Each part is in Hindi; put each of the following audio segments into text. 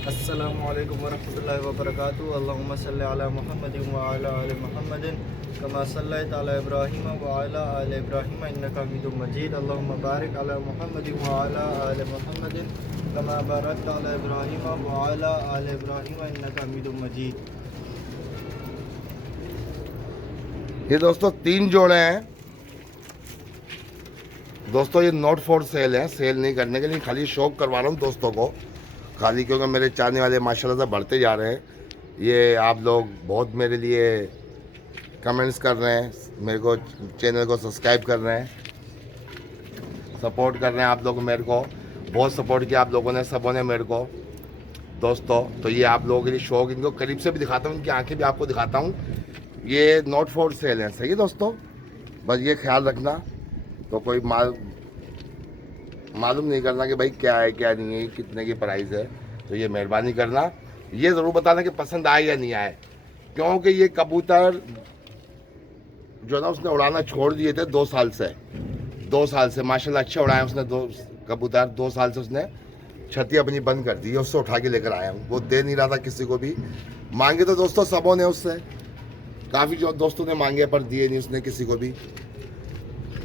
अस्सलामुअलैकुम वरहमतुल्लाहि वबरकातुहू। अल्लाहुम्मा सल्लि अला मुहम्मदिन व अला आलि मुहम्मदिन कमा सल्लैता अला इब्राहीम व अला आलि इब्राहीम इन्नका हमीदुम मजीद। अल्लाहुम्मा बारिक अला मुहम्मदिन व अला आलि मुहम्मदिन कमा बारकता अला इब्राहीम व अला आलि इब्राहीम इन्नका हमीदुम मजीद। ये दोस्तों 3 जोड़े हैं दोस्तों। ये नॉट फॉर सेल है, सेल नहीं करने के लिए, खाली शौक करवा रहा हूँ दोस्तों को खाली, क्योंकि मेरे चाहने वाले माशाल्लाह से बढ़ते जा रहे हैं। ये आप लोग बहुत मेरे लिए कमेंट्स कर रहे हैं, मेरे को चैनल को सब्सक्राइब कर रहे हैं, सपोर्ट कर रहे हैं। आप लोग मेरे को बहुत सपोर्ट किया आप लोगों ने, सबों ने मेरे को दोस्तों। तो ये आप लोगों के लिए शौक, इनको करीब से भी दिखाता हूँ, इनकी आंखें भी आपको दिखाता हूँ। ये नॉट फॉर सेल है, सही है दोस्तों। बस ये ख्याल रखना, तो कोई मालूम नहीं करना कि भाई क्या है क्या नहीं है, कितने की प्राइस है। तो ये मेहरबानी करना, ये ज़रूर बताना कि पसंद आए या नहीं आए, क्योंकि ये कबूतर जो ना उसने उड़ाना छोड़ दिए थे 2 साल से। 2 साल से माशाल्लाह अच्छे उड़ाए उसने, 2 कबूतर 2 साल से उसने छती अपनी बंद कर दी है, उससे उठा के लेकर आया हूँ। वो दे नहीं रहा था किसी को भी, मांगे तो दोस्तों सबों ने उससे, काफ़ी जो दोस्तों ने मांगे पर दिए नहीं उसने किसी को भी।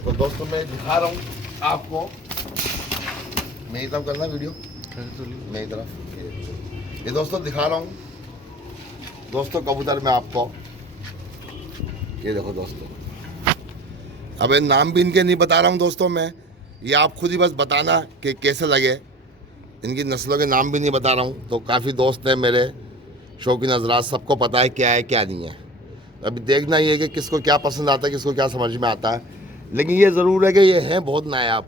तो दोस्तों मैं दिखा रहा हूँ आपको, मेरी तरफ करना वीडियो, मेरी तरफ। ये दोस्तों दिखा रहा हूँ दोस्तों कबूतर में आपको, ये देखो दोस्तों। अब ये नाम भी इनके नहीं बता रहा हूँ दोस्तों मैं, ये आप खुद ही बस बताना कि कैसे लगे। इनकी नस्लों के नाम भी नहीं बता रहा हूँ, तो काफ़ी दोस्त हैं मेरे शौकीन हज़रात, सबको पता है क्या नहीं है। अभी देखना ये है कि किसको क्या पसंद आता है, किसको क्या समझ में आता है। लेकिन ये ज़रूर है कि ये हैं बहुत नायाब,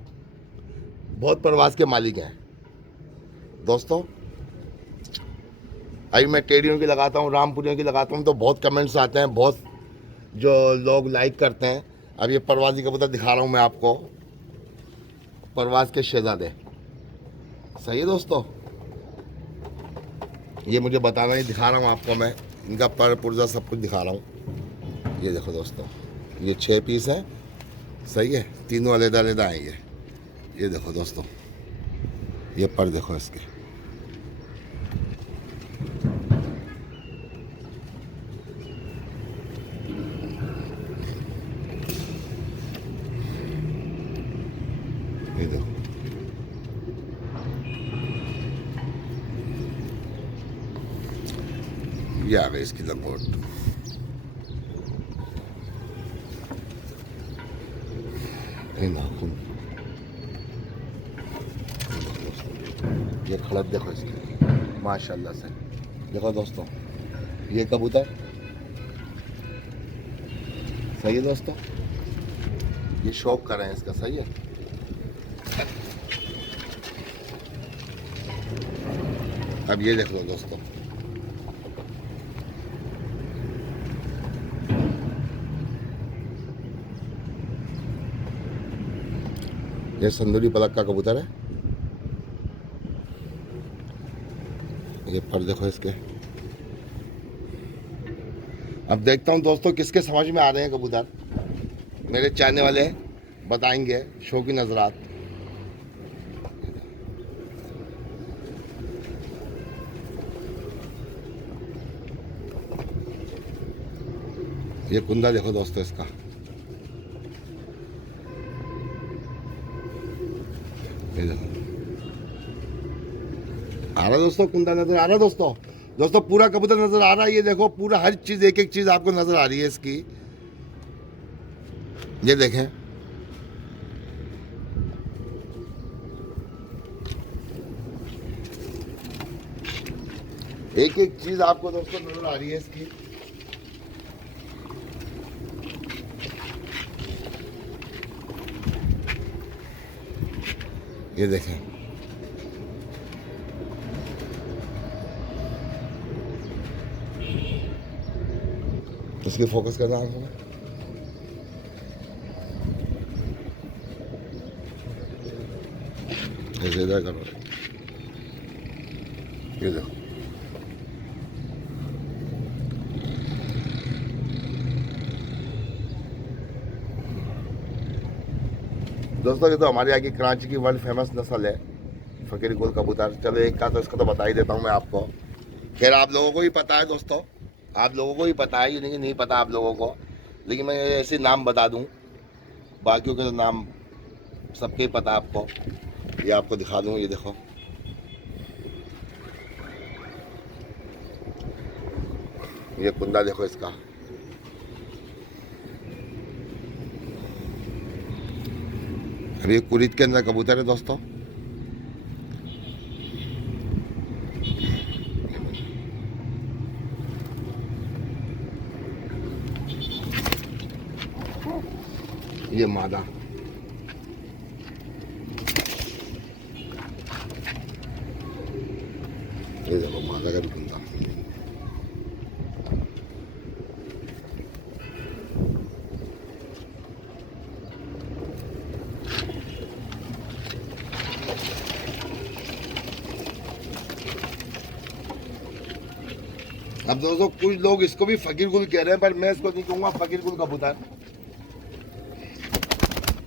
बहुत परवाज़ के मालिक हैं दोस्तों। अभी मैं टेढ़ियों की लगाता हूँ, रामपुरियों की लगाता हूँ, तो बहुत कमेंट्स आते हैं, बहुत जो लोग लाइक करते हैं। अब ये परवाज़ी कबूतर दिखा रहा हूँ मैं आपको, परवाज़ के शहज़ादे, सही है दोस्तों। ये मुझे बताना ही, दिखा रहा हूँ आपको मैं, इनका पर पुर्जा सब कुछ दिखा रहा हूँ। ये देखो दोस्तों, ये 6 पीस हैं, सही है, तीनों अलग-अलग हैं ये देखो दोस्तों, ये पर देखो इसके, ये देखो। ये आ गई इसकी लंगोट, ये नाखून, ये खड़क देखो इसकी माशाल्लाह से। देखो दोस्तों ये कबूतर, सही है दोस्तों, ये शौक कर रहे हैं इसका, सही है। अब ये देख लो दोस्तों, ये संदूरी पलक का कबूतर है। ये पर देखो इसके। अब देखता हूँ दोस्तों किसके समझ में आ रहे हैं कबूतर, मेरे चाहने वाले बताएंगे, शौकीन हज़रात। ये कुंदा देखो दोस्तों इसका, ये देखो आ रहा दोस्तों, कुंदा नजर आ रहा दोस्तों। दोस्तों पूरा कबूतर नजर आ रहा है, ये देखो पूरा हर चीज, एक एक चीज आपको नजर आ रही है इसकी। ये देखें, एक एक चीज आपको दोस्तों नजर आ रही है इसकी। ये देखें, इसकी फोकस करना आंखों में, ऐसे इधर करो, ये देखो। दोस्तों ये तो हमारे यहाँ की कराची की वर्ल्ड फेमस नस्ल है, फकीर गुल कबूतर। चलो एक का तो इसका तो बता ही देता हूँ मैं आपको। खैर आप लोगों को ही पता है दोस्तों, आप लोगों को ही पता है, ये नहीं पता आप लोगों को, लेकिन मैं ऐसे नाम बता दूँ, बाकियों के तो नाम सबके ही पता है आपको। ये आपको दिखा दूँ, ये देखो, ये कुंदा देखो इसका। अब ये कुरीद के अंदर कबूतर है दोस्तों। ये मादा, ये देखो मादा का भी कुंदा। अब दोस्तों कुछ लोग इसको भी फकीर गुल कह रहे हैं, पर मैं इसको नहीं कहूँगा फकीर गुल कबूतर।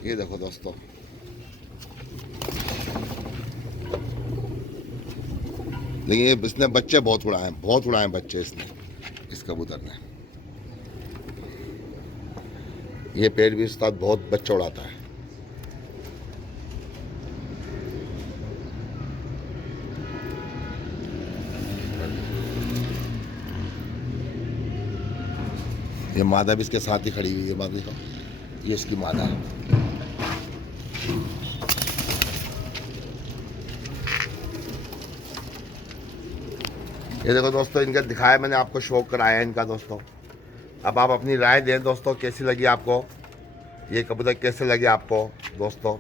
ये देखो दोस्तों, लेकिन ये इसने बच्चे बहुत उड़ाए हैं बच्चे इसने, इस कबूतर ने। ये पेड़ भी इसके साथ बहुत बच्चा उड़ाता है। ये मादा भी इसके साथ ही खड़ी हुई है, मादा देखो, ये इसकी मादा है। ये देखो दोस्तों, इनका दिखाया मैंने आपको, शौक कराया इनका दोस्तों। अब आप अपनी राय दें दोस्तों, कैसी लगी आपको ये कबूतर, कैसे लगे आपको दोस्तों।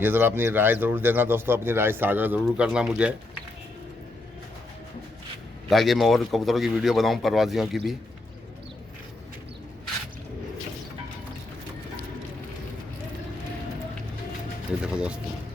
ये ज़रा अपनी राय ज़रूर देना दोस्तों, अपनी राय साझा ज़रूर करना मुझे, ताकि मैं और कबूतरों की वीडियो बनाऊं, परवाजियों की भी। ये देखो दोस्तों,